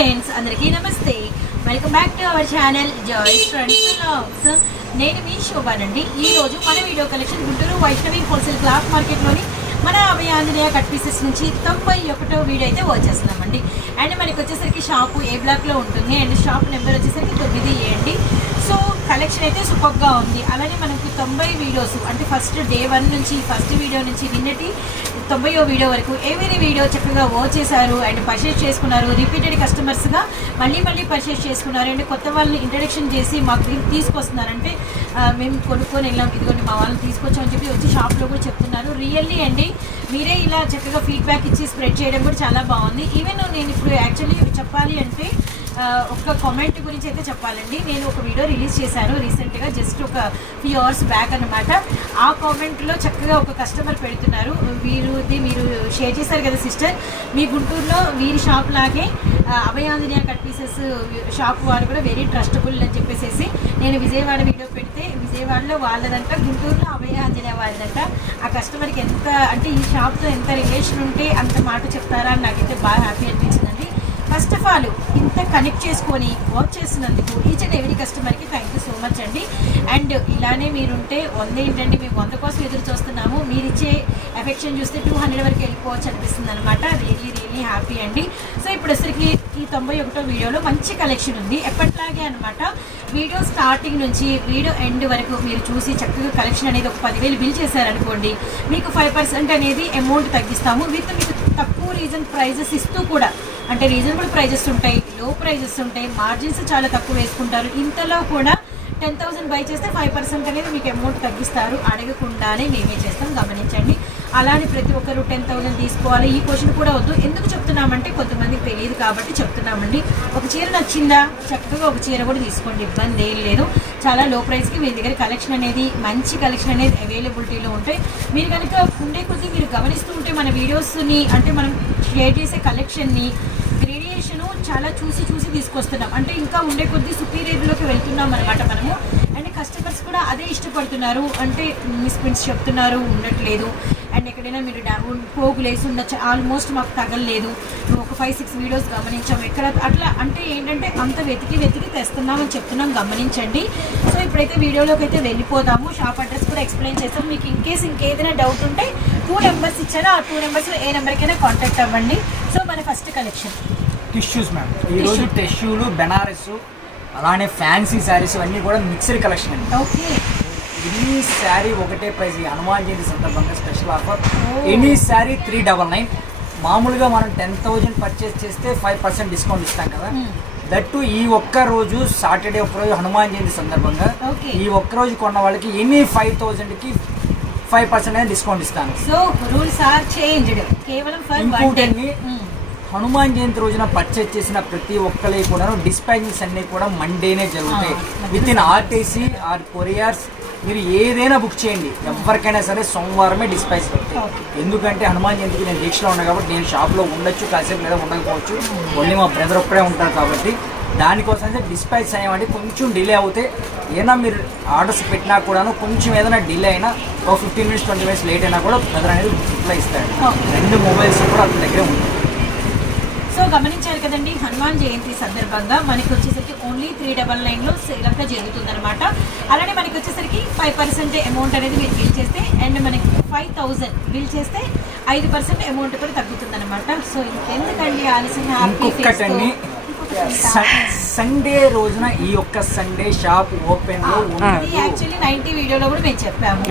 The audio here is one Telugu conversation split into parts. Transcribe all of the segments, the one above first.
ఫ్రెండ్స్ అందరికీ నమస్తే. Welcome back to our channel joy friends blogs నేను మీ శోభానండి. ఈ రోజు మన video collection Guntur Vaishnavi wholesale cloth మార్కెట్లోని మన అభయ ఆంజనేయ కట్ పీసెస్ నుంచి తొంభై ఒకటో వీడియో అయితే వచ్చేస్తున్నామండి అండ్ మనకి వచ్చేసరికి షాపు ఏ బ్లాక్లో ఉంటుంది. అండ్ షాప్ నెంబర్ వచ్చేసరికి తొమ్మిది ఏండి సో కలెక్షన్ అయితే సూపర్గా ఉంది. అలానే మనకు తొంభై వీడియోస్ అంటే ఫస్ట్ డే వన్ నుంచి ఫస్ట్ వీడియో నుంచి నిన్నటి తొంభైయో వీడియో వరకు ఏమేమి వీడియో చక్కగా ఓ చేశారు అండ్ పర్చేస్ చేసుకున్నారు రిపీటెడ్ కస్టమర్స్గా మళ్ళీ మళ్ళీ పర్చేస్ చేసుకున్నారు అండ్ కొత్త వాళ్ళని ఇంట్రడక్షన్ చేసి మాకు తీసుకొస్తున్నారంటే మేము కొనుక్కొని వెళ్ళాం. ఇదిగోండి మా వాళ్ళని తీసుకొచ్చామని చెప్పి వచ్చి షాప్లో కూడా చెప్తున్నారు. రియల్లీ అండి మీరే ఇలా చక్కగా ఫీడ్బ్యాక్ ఇచ్చి స్ప్రెడ్ చేయడం కూడా చాలా బాగుంది. ఈవెన్ నేను ఇప్పుడు యాక్చువల్లీ చెప్పాలి అంటే ఒక కామెంట్ గురించి అయితే చెప్పాలండి. నేను ఒక వీడియో రిలీజ్ చేశాను రీసెంట్గా జస్ట్ ఒక ఫ్యూ అవర్స్ బ్యాక్ అనమాట ఆ కామెంట్లో చక్కగా ఒక కస్టమర్ పెడుతున్నారు. వీరుది మీరు షేర్ చేశారు కదా సిస్టర్ మీ గుంటూరులో వీరి షాప్ లాగే ఆ, అభయాంజనేయ కట్ పీసెస్ షాప్ వారు కూడా వెరీ ట్రస్టబుల్ అని చెప్పేసి నేను విజయవాడ వీడియో పెడితే విజయవాడలో వాళ్ళదంట గుంటూరులో అభయ ఆంజనేయ వాళ్ళదంట ఆ కస్టమర్కి ఎంత అంటే ఈ షాప్తో ఎంత రిలేషన్ ఉంటే అంత మాట చెప్తారా అని నాకైతే బాగా హ్యాపీ అనిపించింది. ఫస్ట్ ఆఫ్ ఆల్ ఇంత కనెక్ట్ చేసుకొని వర్క్ చేసినందుకు ఈచ్ అండ్ ఎవరీ కస్టమర్కి థ్యాంక్ యూ సో మచ్ అండి. అండ్ ఇలానే మీరుంటే వంద ఏంటంటే మేము వంద కోసం ఎదురు చూస్తున్నాము. మీరు ఇచ్చే ఎఫెక్షన్ చూస్తే టూ హండ్రెడ్ వరకు వెళ్ళిపోవచ్చు అనిపిస్తుంది అనమాట రియలీ రియలీ హ్యాపీ అండి. సో ఇప్పుడు వచ్చరికి ఈ తొంభై ఒకటో వీడియోలో మంచి కలెక్షన్ ఉంది. ఎప్పటిలాగే అనమాట వీడియో స్టార్టింగ్ నుంచి వీడియో ఎండ్ వరకు మీరు చూసి చక్కగా కలెక్షన్ అనేది ఒక పదివేలు బిల్ చేశారనుకోండి మీకు ఫైవ్ పర్సెంట్ అనేది అమౌంట్ తగ్గిస్తాము. విత్ మీకు తక్కువ రీజన్ ప్రైజెస్ ఇస్తూ కూడా అంటే రీజనబుల్ ప్రైజెస్ ఉంటాయి లో ప్రైజెస్ ఉంటాయి మార్జిన్స్ చాలా తక్కువ వేసుకుంటారు. ఇంతలో కూడా టెన్ థౌసండ్ బై చేస్తే ఫైవ్ పర్సెంట్ అనేది మీకు అమౌంట్ తగ్గిస్తారు. అడగకుండానే మేమే చేస్తాం. గమనించండి. అలానే ప్రతి ఒక్కరు టెన్ థౌసండ్ తీసుకోవాలి. ఈ క్వశ్చన్ కూడా వద్దు. ఎందుకు చెప్తున్నామంటే కొంతమందికి తెలియదు కాబట్టి చెప్తున్నామండి. ఒక చీర నచ్చిందా? చక్కగా ఒక చీర కూడా తీసుకోండి. ఇబ్బంది ఏం లేదు. చాలా లో ప్రైస్కి మీ దగ్గర కలెక్షన్ అనేది మంచి కలెక్షన్ అనేది అవైలబిలిటీలో ఉంటాయి. మీరు కనుక ఉండే కొద్దీ మీరు గమనిస్తూ ఉంటే మన వీడియోస్ని అంటే మనం షేర్ చేసే కలెక్షన్ని గ్రేడియేషను చాలా చూసి చూసి తీసుకొస్తున్నాం. అంటే ఇంకా ఉండే కొద్దీ సుపీరియర్లోకి వెళ్తున్నాం అనమాట మనము. అండ్ కస్టమర్స్ కూడా అదే ఇష్టపడుతున్నారు. అంటే మిస్ప్రింట్స్ చెప్తున్నారు ఉండట్లేదు. అండ్ ఎక్కడైనా మీరు పోగులు వేసి ఉండొచ్చు. ఆల్మోస్ట్ మాకు తగలలేదు. ఒక ఫైవ్ సిక్స్ వీడియోస్ గమనించాం ఎక్కడ అట్లా అంటే ఏంటంటే అంత వెతికి వెతికి తెస్తున్నామని చెప్తున్నాం. గమనించండి. సో ఇప్పుడైతే వీడియోలోకి అయితే వెళ్ళిపోదాము. షాప్ అడ్రస్ కూడా ఎక్స్ప్లెయిన్ చేస్తాం. మీకు ఇన్ కేస్ ఇంకేదైనా డౌట్ ఉంటే టూ నెంబర్స్ ఇచ్చాను ఆ టూ నెంబర్స్ ఏ నెంబర్కైనా కాంటాక్ట్ అవ్వండి. సో మన ఫస్ట్ కలెక్షన్ టిష్యూస్ మ్యామ్ ఈరోజు టిష్యూలు బెనారస్ అలానే ఫ్యాన్సీ శారీస్ అన్నీ కూడా మిక్స్డ్ కలెక్షన్ అండి. ఓకే ఎనీ శారీ ఒకటే ప్రైస్ హనుమాన్ జయంతి సందర్భంగా special offer. Any sari three double nine. మామూలుగా మనం టెన్ థౌజండ్ పర్చేస్ చేస్తే ఫైవ్ పర్సెంట్ డిస్కౌంట్ ఇస్తాం కదా. Hmm. దట్టు ఈ ఒక్క రోజు సాటర్డే ఒక్క రోజు హనుమాన్ జయంతి సందర్భంగా. ఈ ఒక్క రోజు కొన్న వాళ్ళకి ఎనీ ఫైవ్ థౌజండ్కి ఫైవ్ పర్సెంట్ అనేది డిస్కౌంట్ ఇస్తాను. సో రూల్స్ ఆర్ చేంజ్డ్ కేవలం ఫర్ ఇంకోటి హనుమాన్ జయంతి రోజున పర్చేజ్ చేసిన ప్రతి ఒక్కరికి కూడా డిస్పాచింగ్స్ అన్ని కూడా మండేనే జరుగుతాయి. With in RTC or couriers మీరు ఏదైనా బుక్ చేయండి. ఎవరికైనా సరే సోమవారమే Okay. ఎందుకంటే హనుమాన్ జయంతికి నేను దీక్షలో ఉన్నా కాబట్టి నేను షాప్లో ఉండొచ్చు కాసేపు లేదా ఉండకపోవచ్చు. ఓన్లీ మా బ్రదర్ ఒక్కడే ఉంటారు కాబట్టి. దానికోసం అయితే డిస్పాచ్ అయ్యామంటే కొంచెం డిలే అవుతే ఏదైనా మీరు ఆర్డర్స్ పెట్టినా కూడాను కొంచెం ఏదైనా డిలే అయినా ఒక fifteen minutes twenty minutes late అయినా కూడా బ్రదర్ అనేది రిప్లై ఇస్తాడు. రెండు మొబైల్స్ కూడా అతని దగ్గరే ఉంటాయి. సో గమనించారు కదండి హనుమాన్ జయంతి సందర్భంగా మనకి వచ్చేసరికి ఓన్లీ త్రీ డబల్ నైన్లో సేలంగా జరుగుతుంది అనమాట అలానే మనకి వచ్చేసరికి ఫైవ్ పర్సెంట్ అమౌంట్ అనేది మీరు బిల్ చేస్తే అండ్ మనకి ఫైవ్ థౌజండ్ బిల్ చేస్తే ఐదు పర్సెంట్ అమౌంట్ కూడా తగ్గుతుంది అనమాట సో ఇంకెందుకండి ఆలస్యం హ్యాపీ సండే రోజున ఈ ఒక్క సండే షాప్ ఓపెన్లో యాక్చువల్లీ నైన్టీ వీడియోలో కూడా మేము చెప్పాము.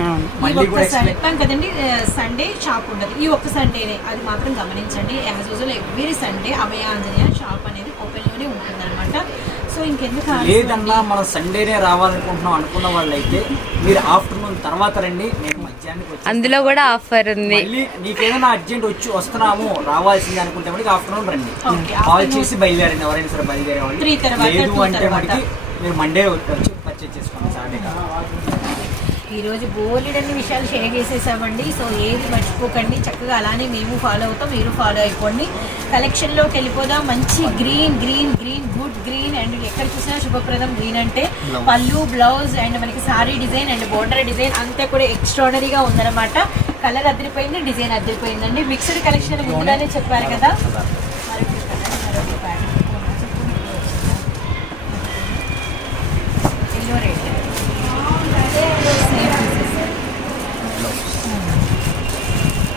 చెప్పాం కదండి సండే షాప్ ఉండదు. ఈ ఒక్క సండేనే అది మాత్రం గమనించండి. As usual every Sunday Abhaya Anjaneya shop అనేది ఓపెన్లోనే ఉంటుంది అనమాట సో ఇంకెందుకు ఆలస్యం లేదన్నా? మనం సండేనే రావాలనుకుంటున్నాం అనుకున్న వాళ్ళైతే మీరు ఆఫ్టర్నూన్ తర్వాత రండి. నేను అందులో కూడా ఆఫర్ ఉంది. నీకేదైనా అర్జెంట్ వచ్చి వస్తున్నాము రావాల్సింది అనుకుంటే మటుకు ఆఫ్టర్నూన్ రండి. కాల్. చేసి బయలుదేరండి ఎవరైనా సరే బయలుదేరే వాళ్ళు. లేదు అంటే. మటుకి మీరు మండే వచ్చి పర్చేజ్ చేసుకోండి సాటర్డే కాదు ఈ రోజు బోలెడన్ని విషయాలు షేర్ చేసేసామండి. సో ఏది మర్చిపోకండి. చక్కగా అలానే మేము ఫాలో అవుతాం. మీరు ఫాలో అయిపోండి. కలెక్షన్లోకి వెళ్ళిపోదాం. మంచి green green green good green and ఎక్కడ చూసినా శుభప్రదం గ్రీన్ అంటే పళ్ళు బ్లౌజ్ అండ్ మనకి sari design and border design అంతా కూడా ఎక్స్ట్రాడనరీగా ఉందన్నమాట. కలర్ అదిరిపోయింది డిజైన్ అదిరిపోయిందండి. మిక్స్డ్ కలెక్షన్ ముందుగానే చెప్పారు కదా.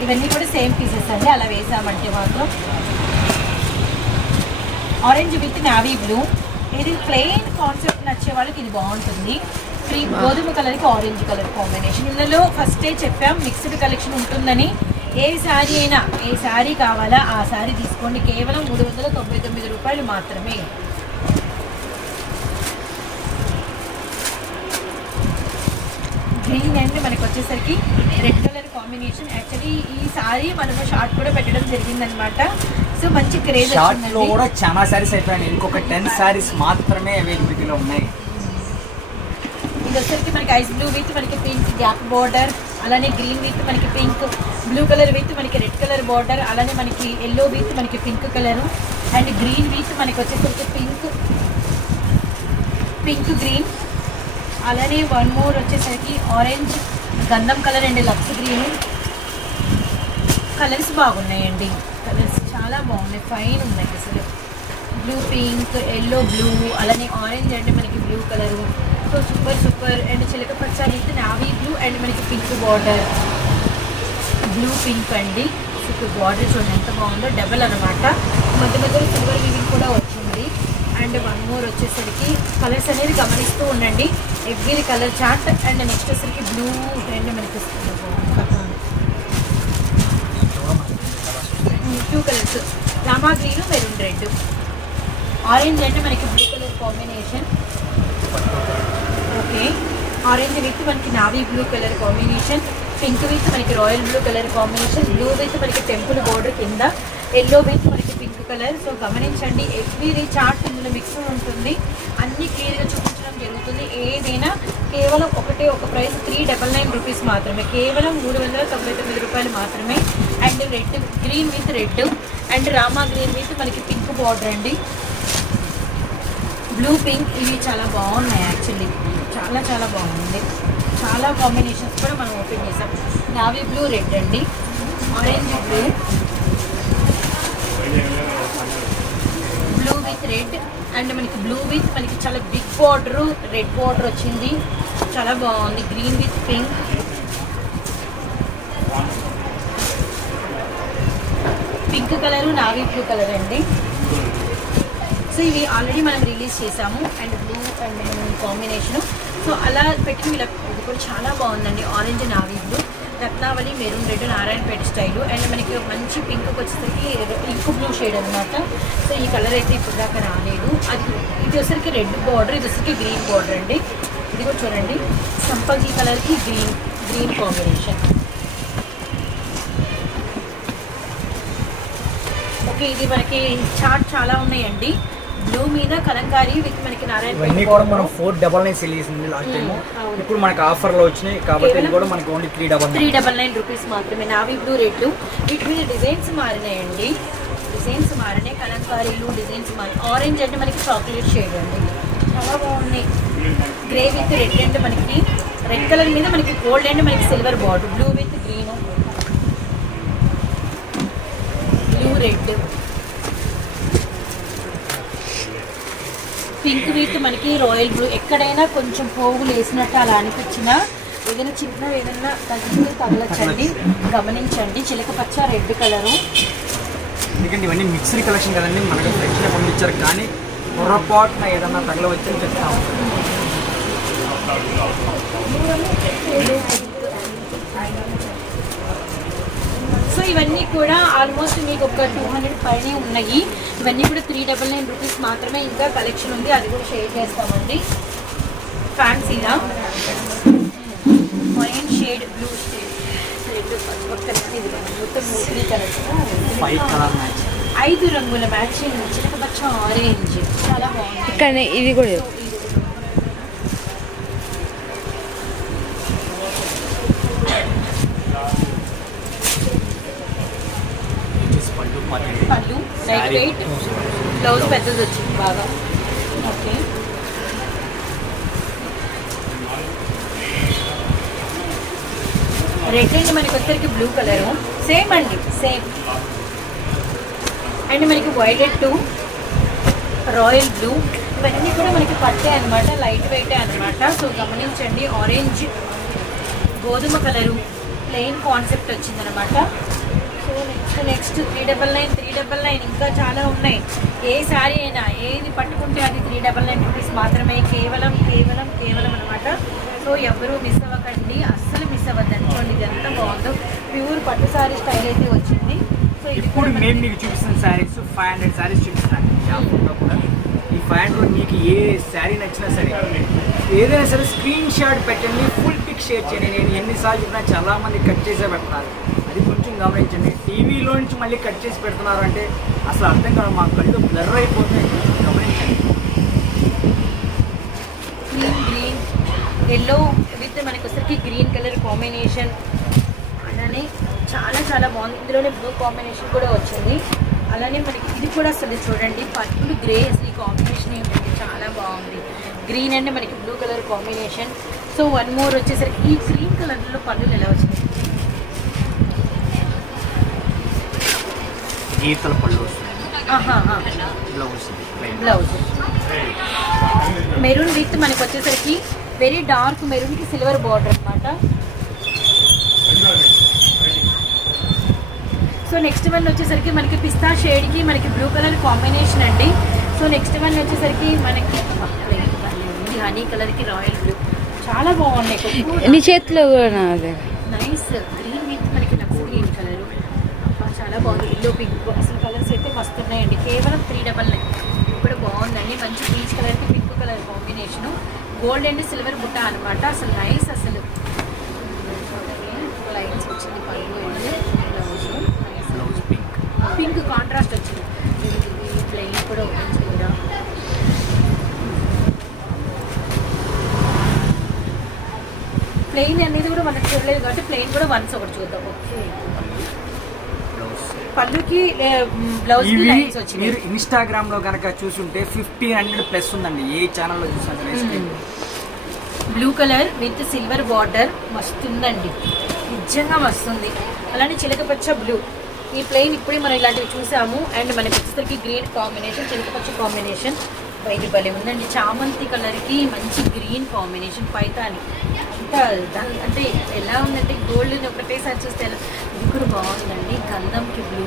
ఇవన్నీ కూడా సేమ్ పీసెస్ అండి. అలా వేసామంటే మాత్రం ఆరెంజ్ విత్ నావీ బ్లూ ఇది ప్లెయిన్ కాన్సెప్ట్ నచ్చే వాళ్ళకి ఇది బాగుంటుంది. క్రీమ్ గోధుమ కలర్కి ఆరెంజ్ కలర్ కాంబినేషన్ ఇందులో ఫస్టే చెప్పాం మిక్స్డ్ కలెక్షన్ ఉంటుందని. ఏ శారీ అయినా ఏ శారీ కావాలా ఆ శారీ తీసుకోండి. కేవలం మూడు వందల తొంభై తొమ్మిది రూపాయలు మాత్రమే. గ్రీన్ అండ్ మనకి వచ్చేసరికి రెడ్ కలర్ కాంబినేషన్ యాక్చువల్లీ ఈ సారీ మనము షార్ట్ కూడా పెట్టడం జరిగిందనమాట సో మంచి క్రేజ్ షార్ట్లో కూడా చాలా సారీస్ అయిపోయాయి ఇంకొక టెన్ సారీస్ మాత్రమే అవైలబిలిటీలో ఉన్నాయి. ఇది వచ్చేసరికి మనకి ఐస్ బ్లూ విత్ మనకి పింక్ గ్యాప్ బార్డర్ అలానే గ్రీన్ విత్ మనకి పింక్ బ్లూ కలర్ విత్ మనకి రెడ్ కలర్ బార్డర్ అలానే మనకి ఎల్లో విత్ మనకి pink colour and green with మనకి వచ్చేసరికి పింక్ పింక్ గ్రీన్ అలానే వన్ మోర్ వచ్చేసరికి ఆరెంజ్ గంధం colour and lux green colours బాగున్నాయండి. కలర్స్ చాలా బాగున్నాయి. ఫైన్ ఉన్నాయి అసలు. బ్లూ పింక్ ఎల్లో బ్లూ అలానే ఆరెంజ్ అంటే మనకి blue colour so super super and చిలక పచ్చ విత్ నావీ బ్లూ అండ్ మనకి పింక్ బార్డర్ బ్లూ పింక్ అండి. సూపర్ బార్డర్ చూడండి. ఎంత బాగుందో. డబల్ అనమాట. మధ్య మధ్యలో సిల్వర్ వీవింగ్ కూడా వచ్చింది మోర్ వచ్చేసరికి కలర్స్ అనేది గమనిస్తూ ఉండండి. Every colour chart and next వచ్చేసరికి బ్లూ అండ్ మనకి two colours Rama green maroon red orange అంటే మనకి blue colour combination okay orange with మనకి navy blue colour combination pink with మనకి royal blue colour combination blue with మనకి టెంపుల్ బోర్డర్ కింద. ఎల్లో విత్ మనకి పింక్ కలర్ సో గమనించండి ఎవ్రీ చార్ట్ ఉంటుంది మిక్సర్ ఉంటుంది. అన్ని క్లియర్గా చూపించడం జరుగుతుంది. ఏదైనా కేవలం ఒకటే ఒక price three double nine rupees మాత్రమే. కేవలం మూడు వందల తొంభై తొమ్మిది రూపాయలు మాత్రమే. And red green with red and Rama green with మనకి పింక్ బార్డర్ అండి. బ్లూ పింక్ ఇవి చాలా బాగున్నాయి యాక్చువల్లీ చాలా చాలా బాగుంది. చాలా కాంబినేషన్స్ కూడా మనం ఓపెన్ చేసాం. నావీ బ్లూ రెడ్ అండి. Orange blue with red and మనకి బ్లూ విత్ మనకి చాలా బిగ్ బార్డర్ రెడ్ బార్డర్ వచ్చింది. చాలా బాగుంది. Green with pink. Pink colour navy blue colour అండి. సో ఇవి ఆల్రెడీ మనం రిలీజ్ చేసాము. And blue and combination. So అలా పెట్టిన ఇలా ఇది కూడా చాలా బాగుందండి. Orange navy blue. Ratnavali maroon red Narayanpet style. And మనకి మంచి పింక్కి వచ్చేసరికి ఇంకు బ్లూ షేడ్ అనమాట సో ఈ కలర్ అయితే ఇప్పుడు దాకా రాలేదు. అది ఇది వచ్చరికి రెడ్ బార్డర్ ఇది వచ్చరికి గ్రీన్ బార్డర్ అండి. ఇది కూడా చూడండి సంపంగి కలర్కి గ్రీన్ గ్రీన్ కాంబినేషన్. ఓకే ఇది మనకి చార్ట్ చాలా ఉన్నాయండి. బ్లూ మీద కలంకారీ విత్ మనకి ఇవన్నీ కూడా మనం Narayana four double nine sell చేసింది లాస్ట్ టైం. ఇప్పుడు మనకి ఆఫర్లో వచ్చినాయి కాబట్టి ఇది కూడా మనకి only three double three double nine rupees మాత్రమే. నావీ బ్లూ రెడ్ వీటి మీద డిజైన్స్ మారినాయండి. డిజైన్స్ మారినాయి. కలంకారీలు డిజైన్స్ మారి ఆరెంజ్ అంటే మనకి చాక్లెట్ షేడ్ అండి. చాలా బాగున్నాయి. గ్రే విత్ రెడ్ అంటే మనకి రెడ్ కలర్ మీద మనకి గోల్డ్ అండ్ మనకి silver border blue with green blue red pink with మనకి రాయల్ బ్లూ. ఎక్కడైనా కొంచెం పోగులు వేసినట్టు అలా అనిపించినా ఏదైనా చిన్న ఏదైనా తగ్గితే తగలచ్చండి. గమనించండి. చిలక పచ్చ రెడ్ కలరు. ఎందుకంటే ఇవన్నీ మిక్స్డ్ కలెక్షన్ కదండి. మనకి ఫ్రెష్గా పంపించారు కానీ పొరపాటున ఏదన్నా తగలవచ్చని చెప్తాము సో ఇవన్నీ కూడా ఆల్మోస్ట్ మీకు ఒక టూ హండ్రెడ్ పైనే ఉన్నాయి. ఇవన్నీ కూడా త్రీ డబల్ నైన్ రూపీస్ మాత్రమే ఇంకా కలెక్షన్ ఉంది. అది కూడా షేర్ చేస్తామండి. ఫ్యాన్సీలా ఆరెంజ్ షేడ్ బ్లూ షేడ్ మొత్తం three colours five colour match ఐదు రంగుల మ్యాచింగ్ చిలకపచ్చ ఆరెంజ్ చాలా బాగుంది. కానీ ఇది కూడా పళ్ళు లైట్ వెయిట్ బ్లౌజ్ పెద్దది వచ్చింది బాగా ఓకే రెడ్ అండ్ మనకి వచ్చరికి బ్లూ కలర్ సేమ్ అండి సేమ్ అండ్ మనకి వైలెట్ టూ రాయల్ బ్లూ ఇవన్నీ కూడా మనకి పట్టే అనమాట లైట్ వెయిటే అనమాట సో గమనించండి ఆరెంజ్ గోధుమ కలరు ప్లెయిన్ కాన్సెప్ట్ వచ్చింది అనమాట so next next three double nine three double nine ఇంకా చాలా ఉన్నాయి. ఏ శారీ అయినా ఏది పట్టుకుంటే అది త్రీ డబల్ నైన్ రూపీస్ మాత్రమే. కేవలం కేవలం కేవలం అనమాట సో ఎవరు మిస్ అవ్వకండి. అస్సలు మిస్ అవ్వద్దండి చూడండి ఇది ఎంత బాగుందో ప్యూర్ పట్టు శారీ స్టైల్ అయితే వచ్చింది. సో ఇది ఇప్పుడు కూడా మేము మీకు చూపిస్తున్న శారీస్ ఫైవ్ హండ్రెడ్ శారీస్ చూపిస్తాను. ఈ ఫైవ్ హండ్రెడ్ మీకు ఏ శారీ నచ్చినా సరే. ఏదైనా సరే స్క్రీన్ షాట్ పెట్టండి ఫుల్ పిక్ షేర్ చేయండి. నేను ఎన్నిసార్లు చెప్పినా చాలా మంది కట్ చేసే పెడతారు అది కొంచెం గమనించండి టీవీలో నుంచి మళ్ళీ కట్ చేసి పెడుతున్నారు అంటే అసలు అర్థం కాదు మా కళ్ళు బ్లర్ అయిపోతాయి గమనించండి గ్రీన్ గ్రీన్ ఎల్లో విత్ మనకి వచ్చరికి గ్రీన్ కలర్ కాంబినేషన్ అలానే చాలా చాలా బాగుంది. ఇందులోనే బ్లూ కాంబినేషన్ కూడా వచ్చింది. అలానే మనకి ఇది కూడా అసలు చూడండి. పర్పుల్ గ్రే అసలు ఈ కాంబినేషన్ ఏంటంటే చాలా బాగుంది. గ్రీన్ అంటే మనకి blue colour combination so one more వచ్చేసరికి ఈ గ్రీన్ కలర్లో పళ్ళు ఎలా వచ్చింది గీతల పళ్ళు వస్తుంది. బ్లౌజ్ బ్లౌజ్ మెరూన్ విత్ మనకి వచ్చేసరికి వెరీ డార్క్ మెరూన్కి సిల్వర్ బార్డర్ అన్నమాట. సో నెక్స్ట్ వన్ వచ్చేసరికి మనకి పిస్తా షేడ్కి మనకి బ్లూ కలర్ కాంబినేషన్ అండి. సో నెక్స్ట్ వన్ వచ్చేసరికి మనకి హనీ కలర్కి రాయల్ బ్లూ చాలా బాగున్నాయి. నీ చేతిలో కూడా అదే నైస్ గ్రీన్ విత్ మనకి లక్స్ గ్రీన్ కలర్ చాలా బాగుంది. ఇల్లు పింక్ అసలు కలర్స్ అయితే మస్తు ఉన్నాయండి. కేవలం త్రీ డబల్ నైన్ ఇప్పుడు బాగుందండి. మంచి పీచ్ కలర్కి pink colour combination gold and silver బుట్ట అనమాట అసలు నైస్ అసలు. లైన్స్ వచ్చింది పళ్ళు బ్లౌజ్ పింక్ పింక్ కాంట్రాస్ట్ వచ్చింది. ప్లెయిన్ కూడా ఓపెన్ చేయరా? ప్లెయిన్ అనేది కూడా మనకు చూడలేదు కాబట్టి ప్లెయిన్ కూడా వన్స్ ఒకటి చూద్దాం. ఓకే పళ్ళుకి బ్లౌజ్ మీరు ఇన్స్టాగ్రామ్లో కనుక చూసుంటే ఫిఫ్టీన్ హండ్రెడ్ ప్లస్ ఉందండి. ఏ ఛానల్లో చూసినా సరే blue colour with silver border మస్తు ఉందండి నిజంగా మస్తుంది. అలానే చిలకపచ్చ బ్లూ ఈ ప్లెయిన్ ఇప్పుడే మనం ఇలాంటివి చూసాము. అండ్ మనకి వచ్చేసరికి గ్రీన్ కాంబినేషన్ చిలకపచ్చ కాంబినేషన్ బయట భలే ఉందండి. చామంతి కలర్కి మంచి గ్రీన్ కాంబినేషన్ పైతాని. అంత అంటే ఎలా ఉందంటే గోల్డ్ ఒకటేసారి చూస్తే ఎలా ఇది కూడా బాగుందండి. గంధంకి బ్లూ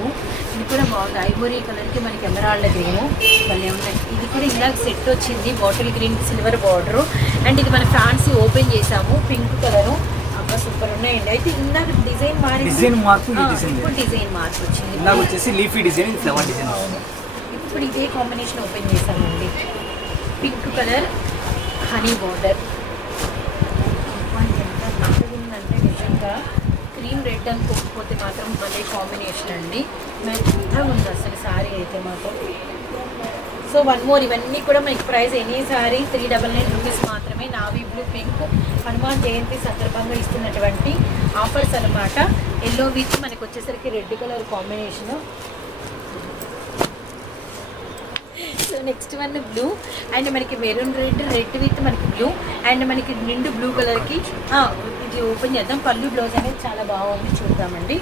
ఇది కూడా బాగుంది. ఐవోరీ కలర్కి మనకి ఎమరాల్డ్ గ్రీన్ భలే ఉందండి ఇది కూడా ఇలా సెట్ వచ్చింది. Bottle green silver border and ఇది మన ఫ్యాన్సీ ఓపెన్ చేసాము. పింక్ కలరు అబ్బా సూపర్ ఉన్నాయండి. అయితే ఇందాక డిజైన్ మారింది. డిజైన్ మార్పు డిజైన్ ఇప్పుడు డిజైన్ మార్పు వచ్చింది. ఇందాక వచ్చేసి లీఫీ డిజైన్ ఫ్లవర్ డిజైన్ ఇప్పుడు ఇదే కాంబినేషన్ ఓపెన్ చేసామండి. పింక్ కలర్ హనీ బార్డర్ ఎంత ఉందంటే నిజంగా. క్రీమ్ రెడ్ అనుకోకపోతే మాత్రం భలే కాంబినేషన్ అండి. మెత్తగా ఉంది అసలు సారీ అయితే మాకు సో వన్ మోర్ ఇవన్నీ కూడా మనకి price any sari three double nine rupees మాత్రమే. Navy blue pink Hanuman Jayanti సందర్భంగా ఇస్తున్నటువంటి ఆఫర్స్ అన్నమాట. ఎల్లో విత్ మనకి వచ్చేసరికి red colour combination so next one blue and మనకి మెరూన్ రెడ్ రెడ్ విత్ మనకి బ్లూ అండ్ మనకి నిండు బ్లూ కలర్కి ఇది ఓపెన్ చేద్దాం. పళ్ళు బ్లౌజ్ అనేది చాలా బాగుంది. చూద్దామండి.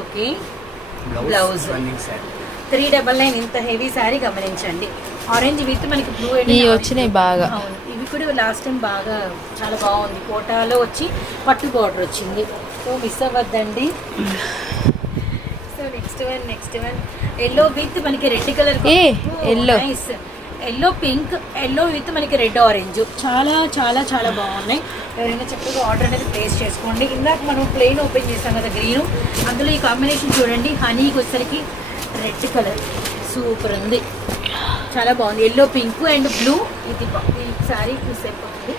Okay. Blouse three double nine ఇంత హెవీ శారీ గమనించండి. ఆరెంజ్ విత్ మనకి బ్లూ ఇవి వచ్చినాయి బాగా. ఇవి కూడా లాస్ట్ టైం బాగా చాలా బాగుంది. కోటాలో వచ్చి పట్టు బార్డర్ వచ్చింది. So miss అవ్వద్దండి. So next one next one yellow with మనకి red colour yellow. Nice yellow pink yellow with మనకి రెడ్ ఆరెంజ్. చాలా చాలా చాలా బాగున్నాయి. ఎవరైనా చక్కగా ఆర్డర్ అనేది ప్లేస్ చేసుకోండి. ఇందాక మనం ప్లెయిన్ ఓపెన్ చేసాం కదా గ్రీన్ అందులో ఈ కాంబినేషన్ చూడండి. హనీకి వచ్చరికి రెడ్ కలర్ సూపర్ ఉంది. చాలా బాగుంది. ఎల్లో పింక్ అండ్ బ్లూ ఇది ఈ సారీ సరిపోతుంది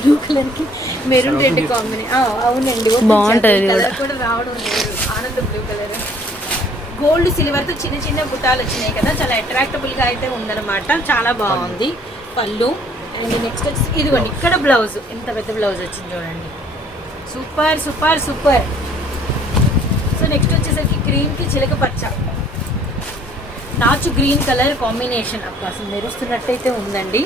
బ్లూ కలర్కి మెరూన్ రెడ్ కాంబినేషన్ అవునండి. బాగుంటది. కలర్ కూడా రావడం లేదు. ఆనంద బ్లూ కలర్ గోల్డ్ సిల్వర్తో చిన్న చిన్న బుట్టాలు వచ్చినాయి కదా చాలా అట్రాక్టబుల్గా అయితే ఉందన్నమాట. చాలా బాగుంది పళ్ళు. అండ్ నెక్స్ట్ వచ్చి ఇదిగోండి ఇక్కడ బ్లౌజ్. ఎంత పెద్ద బ్లౌజ్ వచ్చింది చూడండి. Super super super. So next వచ్చేసరికి క్రీమ్కి చిలక పచ్చ. నాచు గ్రీన్ కలర్ కాంబినేషన్ అబ్బా అసలు మెరుస్తున్నట్టయితే ఉందండి.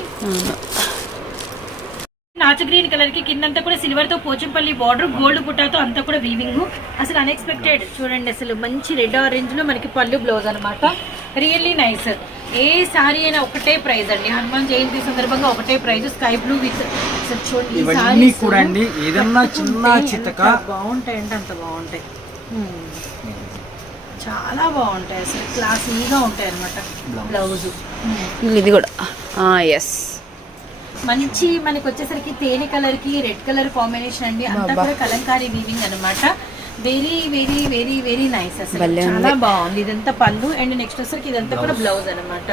నాచు గ్రీన్ కలర్కి కిందంతా కూడా సిల్వర్తో పోచంపల్లి బార్డర్ గోల్డ్ బుట్టాతో అంతా కూడా వీవింగ్ అసలు అన్ఎక్స్పెక్టెడ్ చూడండి అసలు మంచి రెడ్ ఆరెంజ్లో మనకి పళ్ళు బ్లౌజ్ అనమాట రియల్లీ నైస్ ఏ సారీ అయినా ఒకటే ప్రైస్ అండి. హనుమాన్ జయంతి సందర్భంగా ఒకటే ప్రైస్ స్కై బ్లూ విత్ చూడండి ఈ ఇవన్నీ sarees కూడా అండి ఏదన్నా చిన్న కట్టుకుంటే చితక. ఎంత బాగుంటాయి అంటే అంత బాగుంటాయి. Hmm. చాలా బాగుంటాయి అసలు క్లాసీగా ఉంటాయి అనమాట బ్లౌజ్ ఇది కూడా. ఎస్ మంచి మనకి వచ్చేసరికి తేనె కలర్కి రెడ్ కలర్ కాంబినేషన్ అండి. అంతా. కూడా కలంకారీ వీవింగ్ అన్నమాట. Very very very very nice అసలు. చాలా బాగుంది. ఇదంతా పళ్ళు అండ్ నెక్స్ట్ వచ్చేసరికి ఇదంతా కూడా బ్లౌజ్ అన్నమాట.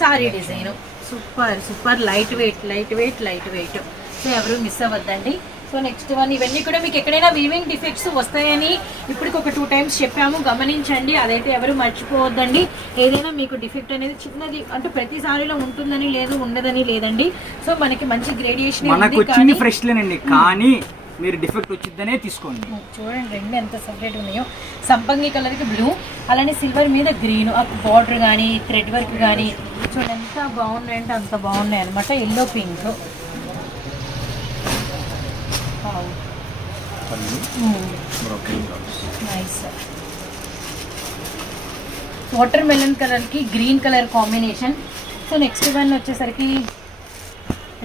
Sari design super super. Light weight light weight light weight so ఎవరు మిస్ అవ్వద్దండి. సో నెక్స్ట్ వన్ ఇవన్నీ కూడా మీకు ఎక్కడైనా వీవింగ్ డిఫెక్ట్స్ వస్తాయని ఇప్పటికి ఒక టూ టైమ్స్ చెప్పాము. గమనించండి అదైతే ఎవరు మర్చిపోవద్దండి. ఏదైనా మీకు డిఫెక్ట్ అనేది చిన్నది అంటే ప్రతి సారీలో ఉంటుందని లేదు ఉండదని లేదండి. సో మనకి మంచి గ్రేడియేషన్ మనకు వచ్చింది ఫ్రెష్లేనండి కానీ మీరు డిఫెక్ట్ వచ్చిద్దనే తీసుకోండి. చూడండి రెండు ఎంత సపరేట్ ఉన్నాయో. సంపంగి కలర్కి బ్లూ అలానే సిల్వర్ మీద గ్రీన్ బార్డర్ కానీ థ్రెడ్ వర్క్ కానీ చూడండి ఎంత బాగున్నాయంటే అంత బాగున్నాయి అనమాట yellow pink nice watermelon కలర్కి green colour combination. So next one వచ్చేసరికి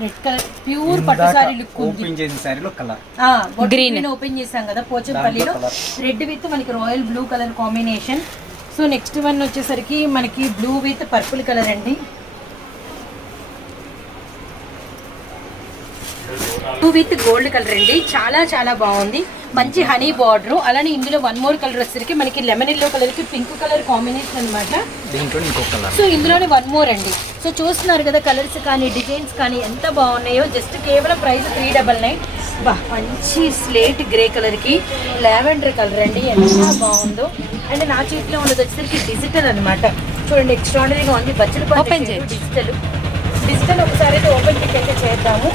రెడ్ కలర్ ప్యూర్ పట్టు సారీ లుక్ ఉంది. ఓపెన్ చేసిన సారీలో కలర్. గ్రీన్ ఓపెన్ చేసాం కదా పోచంపల్లిలో. రెడ్ విత్ మనకి royal blue colour combination. So next one వచ్చేసరికి మనకి బ్లూ విత్ పర్పుల్ కలర్ అండి. విత్ గోల్డ్ కలర్ అండి. చాలా చాలా బాగుంది. మంచి హనీ బార్డర్. అలానే ఇందులో వన్ మోర్ కలర్ వచ్చేసరికి మనకి లెమన్ ఎల్లో కలర్కి pink colour combination colour so ఇందులోనే వన్ మోర్ అండి. సో చూస్తున్నారు కదా కలర్స్ కానీ డిజైన్స్ కానీ ఎంత బాగున్నాయో. జస్ట్ కేవలం ప్రైస్ త్రీ డబల్ నైన్. మంచి స్లేట్ గ్రే కలర్కి లావెండర్ కలర్ అండి. ఎంత బాగుందో. అండ్ నా చేతిలో ఉన్నది వచ్చేసరికి డిజిటల్ అన్నమాట. చూడండి ఎక్స్ట్రాడనరీగా ఉంది. బచ్చలు. డిజిటల్. డిజిటల్ ఒకసారి అయితే ఓపెన్ అయితే చేద్దాము.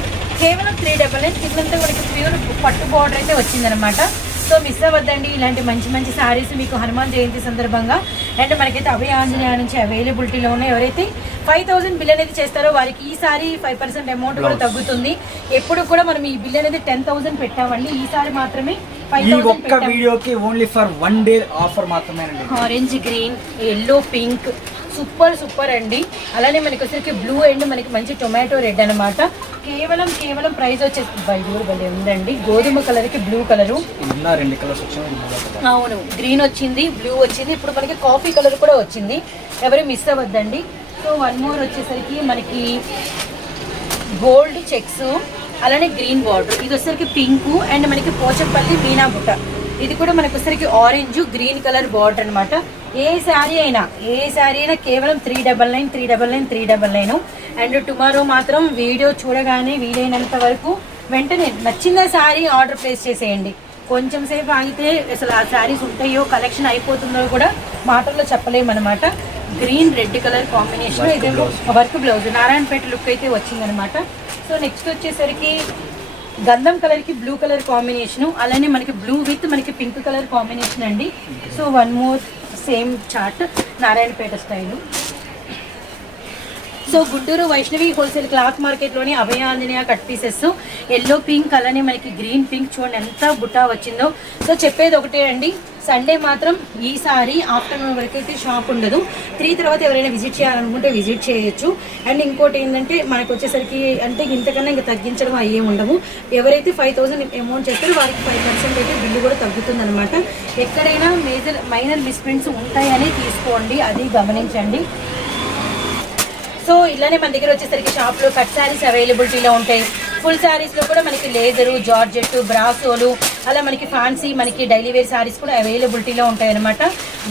కేవలం త్రీ డబల్ నైన్ కిందంతా మనకి ప్యూర్ పట్టు బార్డర్ అయితే వచ్చిందనమాట సో మిస్ అవ్వద్దండి ఇలాంటి మంచి మంచి సారీస్ మీకు హనుమాన్ జయంతి సందర్భంగా. అండ్ మనకైతే అభయ ఆంజనేయ నుంచి అవైలబిలిటీలో ఉన్నాయి. ఎవరైతే ఫైవ్ థౌసండ్ బిల్ అనేది చేస్తారో వారికి ఈసారి ఫైవ్ పర్సెంట్ అమౌంట్ కూడా తగ్గుతుంది. ఎప్పుడు కూడా మనం ఈ బిల్ అనేది టెన్ థౌసండ్ పెట్టామండి. ఈసారి మాత్రమే ఫైవ్ ఈ ఒక్క వీడియోకి only for one day offer మాత్రమేనండి. Orange green yellow pink super super అండి. అలానే మనకి వచ్చరికి బ్లూ అండ్ మనకి మంచి టొమాటో రెడ్ అన్నమాట. కేవలం కేవలం ప్రైస్ వచ్చేసి బయట కూడా భలే ఉందండి. గోధుమ కలర్కి బ్లూ కలరు రెండు కలర్స్ అవును గ్రీన్ వచ్చింది బ్లూ వచ్చింది. ఇప్పుడు మనకి కాఫీ కలర్ కూడా వచ్చింది. ఎవరు మిస్ అవ్వద్దండి. సో వన్ మోర్ వచ్చేసరికి మనకి గోల్డ్ చెక్స్ అలానే గ్రీన్ బార్డర్ ఇది వచ్చేసరికి పింక్ అండ్ మనకి పోచంపల్లి మీనా బుట్ట ఇది కూడా మనకి వచ్చేసరికి ఆరెంజ్ గ్రీన్ కలర్ బార్డర్ అన్నమాట. ఏ శారీ అయినా ఏ శారీ అయినా కేవలం three double nine three double nine three double nine and tomorrow మాత్రం వీడియో చూడగానే వీలైనంత వరకు వెంటనే నచ్చిన శారీ ఆర్డర్ ప్లేస్ చేసేయండి. కొంచెం సేపు ఆగితే అసలు ఆ శారీస్ ఉంటాయో కలెక్షన్ అయిపోతుందో కూడా మాటల్లో చెప్పలేమన్నమాట. గ్రీన్ రెడ్ కలర్ కాంబినేషన్ ఇదేమో. వర్క్ బ్లౌజ్ నారాయణపేట లుక్ అయితే వచ్చిందనమాట సో నెక్స్ట్ వచ్చేసరికి గంధం కలర్కి బ్లూ కలర్ కాంబినేషన్ అలానే మనకి బ్లూ విత్ మనకి పింక్ కలర్ కాంబినేషన్ అండి. So one more same chart Narayanpet style. So Guntur Vaishnavi wholesale cloth మార్కెట్లోని Abhaya Anjaneya cut pieces. Yellow pink అలానే మనకి గ్రీన్ పింక్ చూడండి ఎంత బుట్టా వచ్చిందో. సో చెప్పేది ఒకటే అండి సండే మాత్రం ఈసారి ఆఫ్టర్నూన్ వరకు అయితే షాప్ ఉండదు. త్రీ తర్వాత ఎవరైనా విజిట్ చేయాలనుకుంటే విజిట్ చేయొచ్చు. అండ్ ఇంకోటి ఏంటంటే మనకు వచ్చేసరికి అంటే ఇంతకన్నా ఇంకా తగ్గించడం అయ్యే ఉండవు. ఎవరైతే ఫైవ్ థౌసండ్ అమౌంట్ చేస్తారో వారికి ఫైవ్ పర్సెంట్ అయితే బిల్లు కూడా తగ్గుతుంది అనమాట ఎక్కడైనా మేజర్ మైనర్ మిస్ప్రింట్స్ ఉంటాయని తీసుకోండి. అది గమనించండి. సో ఇలానే మన దగ్గర వచ్చేసరికి షాప్లో కట్ శారీస్ అవైలబిలిటీలో ఉంటాయి. ఫుల్ శారీస్లో కూడా మనకి లేజరు జార్జెట్ బ్రాసోలు అలా మనకి ఫ్యాన్సీ మనకి డైలీ వేర్ శారీస్ కూడా అవైలబిలిటీలో ఉంటాయి అనమాట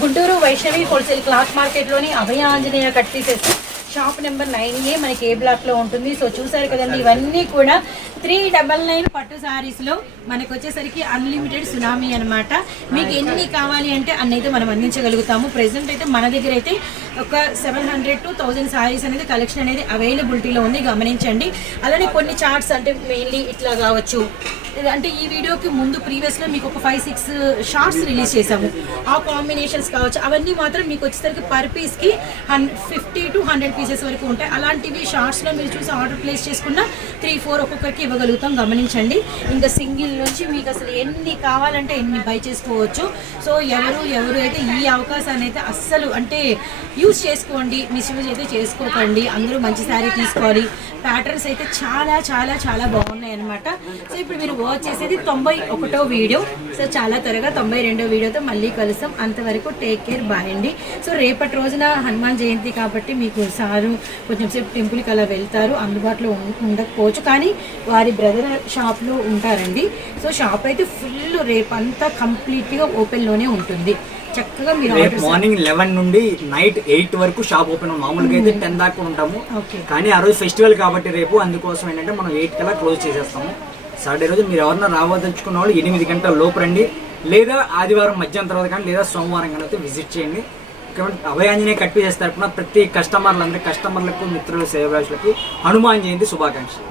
Guntur Vaishnavi wholesale cloth మార్కెట్లోని Abhaya Anjaneya cut pieces shop number nine A మనకి ఏ బ్లాక్లో ఉంటుంది. సో చూసారు కదండి ఇవన్నీ కూడా త్రీ డబల్ నైన్ పట్టు సారీస్లో మనకు వచ్చేసరికి అన్లిమిటెడ్ సునామీ అన్నమాట. మీకు ఎన్ని కావాలి అంటే అన్ని అయితే మనం అందించగలుగుతాము. ప్రెసెంట్ అయితే మన దగ్గర అయితే ఒక seven hundred to thousand saris అనేది కలెక్షన్ అనేది అవైలబిలిటీలో ఉంది. గమనించండి. అలానే కొన్ని చార్ట్స్ అంటే మెయిన్లీ ఇట్లా కావచ్చు. అంటే ఈ వీడియోకి ముందు ప్రీవియస్లో మీకు ఒక ఫైవ్ సిక్స్ షార్ట్స్ రిలీజ్ చేసాము ఆ కాంబినేషన్స్ కావచ్చు అవన్నీ మాత్రం మీకు వచ్చేసరికి పర్ పీస్కి హన్ ఫిఫ్టీ టు హండ్రెడ్ పీసెస్ వరకు ఉంటాయి. అలాంటివి షార్ట్స్లో మీరు చూసి ఆర్డర్ ప్లేస్ చేసుకున్న త్రీ ఫోర్ ఒక్కొక్కరికి ఇవ్వగలుగుతాం. గమనించండి. ఇంకా సింగిల్ నుంచి మీకు అసలు ఎన్ని కావాలంటే ఎన్ని బై చేసుకోవచ్చు. సో ఎవరు ఎవరు అయితే ఈ అవకాశాన్ని అయితే అస్సలు అంటే యూజ్ చేసుకోండి మిస్యూజ్ అయితే చేసుకోకండి. అందరూ మంచి శారీ తీసుకోవాలి. ప్యాటర్న్స్ అయితే చాలా చాలా చాలా బాగున్నాయి అనమాట సో ఇప్పుడు మీరు వాచ్ చేసేది తొంభై ఒకటో వీడియో సో చాలా త్వరగా తొంభై రెండో వీడియోతో మళ్ళీ కలుస్తాం. అంతవరకు టేక్ కేర్ బాయ్ అండి. సో రేపటి రోజున హనుమాన్ జయంతి కాబట్టి మీకు సారు కొంచెం సేపు టెంపుల్కి అలా వెళ్తారు. అందుబాటులో ఉండకపోవచ్చు. కానీ వారి బ్రదర్ షాప్లో ఉంటారండి. సో షాప్ అయితే ఫుల్ రేపంతా కంప్లీట్గా ఓపెన్లోనే ఉంటుంది. చక్కగా మీరు మార్నింగ్ లెవెన్ నుండి నైట్ ఎయిట్ వరకు షాప్ ఓపెన్ మామూలుగా అయితే టెన్ దాకా ఉంటాము. కానీ ఆ రోజు ఫెస్టివల్ కాబట్టి రేపు అందుకోసం ఏంటంటే మనం ఎయిట్ కల్లా క్లోజ్ చేసేస్తాము. సాటర్డే రోజు మీరు ఎవరన్నా రావదలుచుకున్న వాళ్ళు ఎనిమిది గంటల లోపు రండి. లేదా ఆదివారం మధ్యాహ్నం తర్వాత కానీ లేదా సోమవారం కానీ అయితే విజిట్ చేయండి. కాబట్టి అభయాంజనే కట్పి చేస్తారు ప్రతి కస్టమర్లందరికీ కస్టమర్లకు మిత్రులు సేవరాశులకి హనుమాన్ జయంతి శుభాకాంక్షలు.